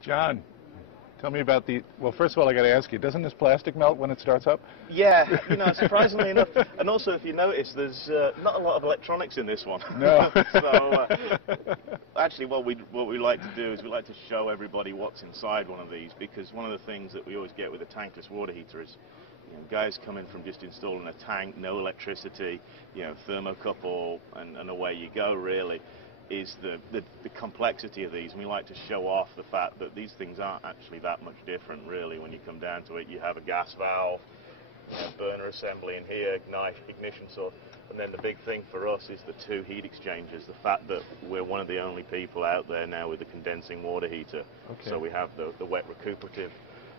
John, tell me about the, well, first of all, I got to ask you, doesn't this plastic melt when it starts up? Yeah, you know, surprisingly enough, and also if you notice, there's not a lot of electronics in this one. No. So, actually, what we like to do is we like to show everybody what's inside one of these, because one of the things that we always get with a tankless water heater is, you know, guys come in from just installing a tank, no electricity, you know, thermocouple, and away you go, really. Is the complexity of these, and we like to show off the fact that these things aren't actually that much different, really. When you come down to it, you have a gas valve, you know, burner assembly in here, ignition source, and then the big thing for us is the two heat exchangers. The fact that we're one of the only people out there now with a condensing water heater. Okay. So we have the wet recuperative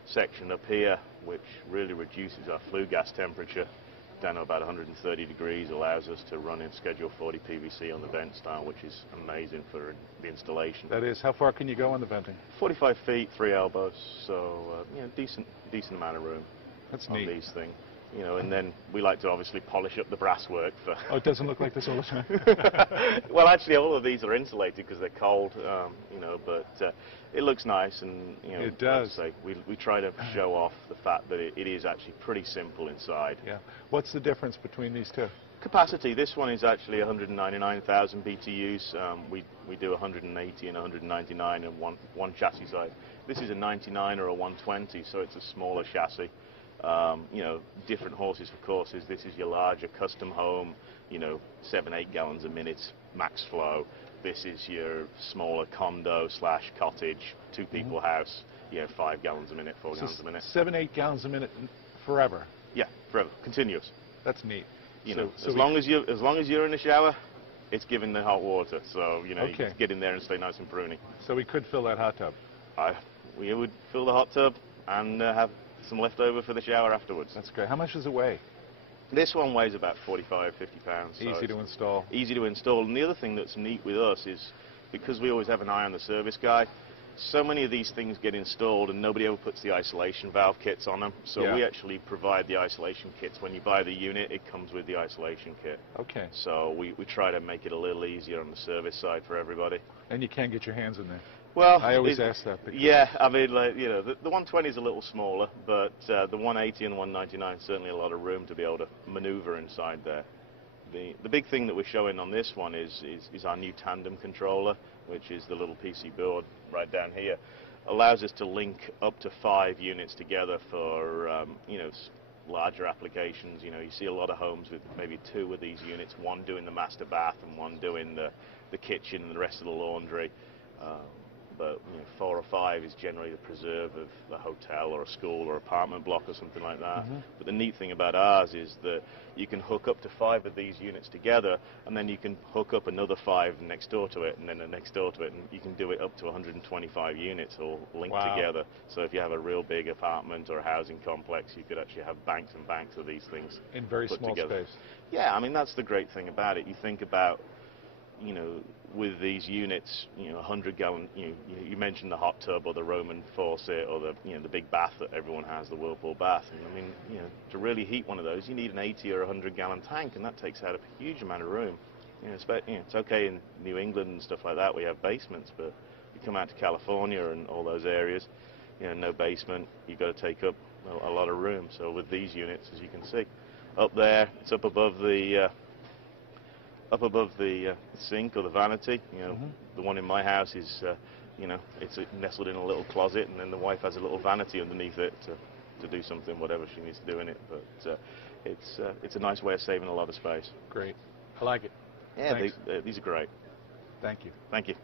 section up here, which really reduces our flue gas temperature down to about 130 degrees, allows us to run in Schedule 40 PVC on the vent style, which is amazing for the installation. That is. How far can you go on the venting? 45 feet, 3 elbows, so you know, decent amount of room. That's on neat. These things. You know, and then we like to obviously polish up the brasswork for... Oh, it doesn't look like this all the time? Well, actually, all of these are insulated because they're cold, you know, but it looks nice, and, you know, it does. Like I say, we try to show off the fact that it is actually pretty simple inside. Yeah. What's the difference between these two? Capacity. This one is actually 199,000 BTUs. We do 180 and 199 in one chassis size. This is a 99 or a 120, so it's a smaller chassis. You know, different horses for courses. This is your larger custom home, you know, 7-8 gallons a minute max flow. This is your smaller condo / cottage, 2 people house, you know, 5 gallons a minute, 4 gallons a minute. 7-8 gallons a minute forever? Yeah, forever, continuous. That's neat. You know, as long as you're in the shower, it's giving the hot water. So, you know, okay. You can get in there and stay nice and pruny. So we could fill that hot tub? We would fill the hot tub and have some leftover for the shower afterwards. That's great. How much does it weigh? This one weighs about 45, 50 pounds. So easy to install. Easy to install. And the other thing that's neat with us is, because we always have an eye on the service guy, so many of these things get installed and nobody ever puts the isolation valve kits on them. So yeah. We actually provide the isolation kits. When you buy the unit, it comes with the isolation kit. Okay. So we try to make it a little easier on the service side for everybody. And you can get your hands in there. Well, I always ask that. Yeah, I mean, like, you know, the 120 is a little smaller, but the 180 and 199 certainly a lot of room to be able to maneuver inside there. The big thing that we're showing on this one is our new tandem controller, which is the little PC board right down here. Allows us to link up to 5 units together for, you know, larger applications. You know, you see a lot of homes with maybe 2 of these units, one doing the master bath and one doing the kitchen and the rest of the laundry. But you know, 4 or 5 is generally the preserve of a hotel or a school or apartment block or something like that. But the neat thing about ours is that you can hook up to 5 of these units together, and then you can hook up another 5 next door to it, and then the next door to it, and you can do it up to 125 units all linked together. So if you have a real big apartment or a housing complex, you could actually have banks and banks of these things in very small space. Yeah, I mean, that's the great thing about it. You think about, you know, with these units, you know, 100-gallon, you mentioned the hot tub or the Roman faucet or the, you know, the big bath that everyone has, the Whirlpool bath. And I mean, you know, to really heat one of those, you need an 80 or 100-gallon tank, and that takes out a huge amount of room. You know, it's okay in New England and stuff like that, we have basements, but you come out to California and all those areas, you know, no basement, you've got to take up a lot of room. So with these units, as you can see, up there, it's up above the sink or the vanity. You know, the one in my house is, you know, it's nestled in a little closet, and then the wife has a little vanity underneath it to do something, whatever she needs to do in it. But it's a nice way of saving a lot of space. Great. I like it. Yeah, these are great. Thank you. Thank you.